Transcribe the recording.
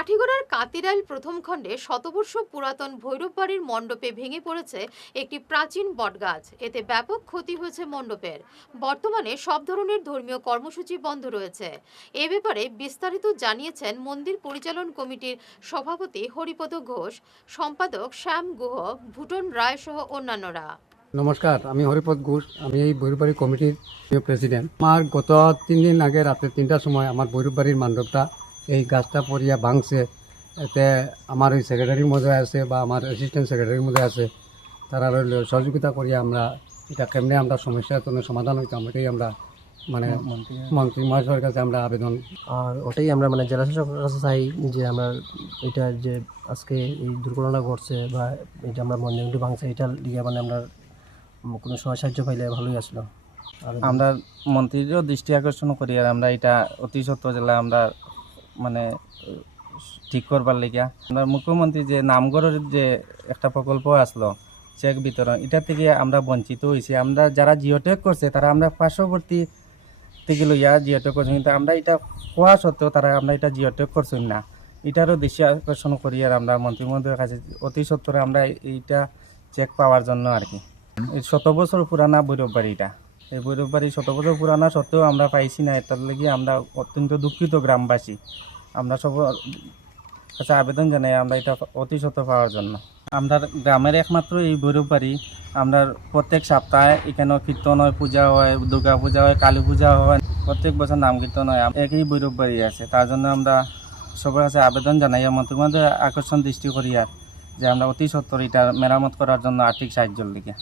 কাঠিগড়ার কাতিরাইল প্রথম খণ্ডে শতবর্ষ পুরাতন ভৈরব বাড়ির মণ্ডপে ভেঙে পড়েছে একটি প্রাচীন বটগাছ। এতে ব্যাপক ক্ষতি হয়েছে মণ্ডপের। বর্তমানে সব ধরনের ধর্মীয় কর্মসূচি বন্ধ রয়েছে। এ ব্যাপারে বিস্তারিত জানিয়েছেন মন্দির পরিচালন কমিটির সভাপতি হরিপদ ঘোষ, সম্পাদক শ্যাম গুহ, ভুটন রায় সহ অন্যান্যরা। নমস্কার, আমি হরিপদ ঘোষ। আমি এই ভৈরববাড়ি কমিটির প্রেসিডেন্ট। আমার গত 3 দিন আগে রাত্রে 3টার সময় আমার ভৈরববাড়ির মণ্ডপটা এই গাছটা পড়িয়া ভাঙছে। এতে আমার ওই সেক্রেটারির মধ্যে আছে বা আমার অ্যাসিস্ট্যান্ট সেক্রেটারির মধ্যে আছে, তারা সহযোগিতা করিয়া আমরা এটা কেমনে আমরা সমস্যার জন্য সমাধান হইতাম এটাই আমরা মানে মন্ত্রী মহাশয়ের কাছে আমরা আবেদন। আর ওটাই আমরা মানে জেলা শাসকের কাছে চাই যে আমরা এটা যে আজকে এই দুর্ঘটনা ঘটছে বা এটা আমরা মন্দিরটি ভাঙছে এটার লিগে মানে আমরা কোনো সময় সাহায্য পাইলে ভালোই আসলো। আর আমরা মন্ত্রীরও দৃষ্টি আকর্ষণ করি আর আমরা এটা অতি সত্ত্বর জেলা আমরা মানে ঠিক করবার লিগা আমরা মুখ্যমন্ত্রী যে নামগড়ের যে একটা প্রকল্প আসলো চেক বিতরণ, এটা থেকে আমরা বঞ্চিত হয়েছি। আমরা যারা জিওটেক করছে তারা আমরা পার্শ্ববর্তী থেকে লইয়া জিওটেক করছি, কিন্তু আমরা এটা হওয়া সত্ত্বেও তারা আমরা এটা জিওটেক করছি না। এটারও দৃষ্টি আকর্ষণ করি আর আমরা মন্ত্রী মহোদয়ের কাছে অতি সত্ত্বরে আমরা এইটা চেক পাওয়ার জন্য আর কি। 100 বছর পুরানা ভৈরব বাড়িটা, এই ভৈরব বাড়ি 100 বছর পুরানা সত্ত্বেও আমরা পাইছি না। এটার লেগে আমরা অত্যন্ত দুঃখিত গ্রামবাসী। আমরা সব কাছে আবেদন জানাই আমরা এটা অতি সত্ত্বর পাওয়ার জন্য। আমরা গ্রামের একমাত্র এই ভৈরব বাড়ি, আমরা প্রত্যেক সপ্তাহে এখানে কীর্তন হয়, পূজা হয়, দুর্গা পূজা হয়, কালী পূজা হয়, প্রত্যেক বছর নাম কীর্তন হয়। একই ভৈরব বাড়ি আছে, তার জন্য আমরা সবার কাছে আবেদন জানাই মন্ত্রীর মধ্যে আকর্ষণ দৃষ্টি করি আর যে আমরা অতি সত্ত্বর এটা মেরামত করার জন্য আর্থিক সাহায্যের লিগে।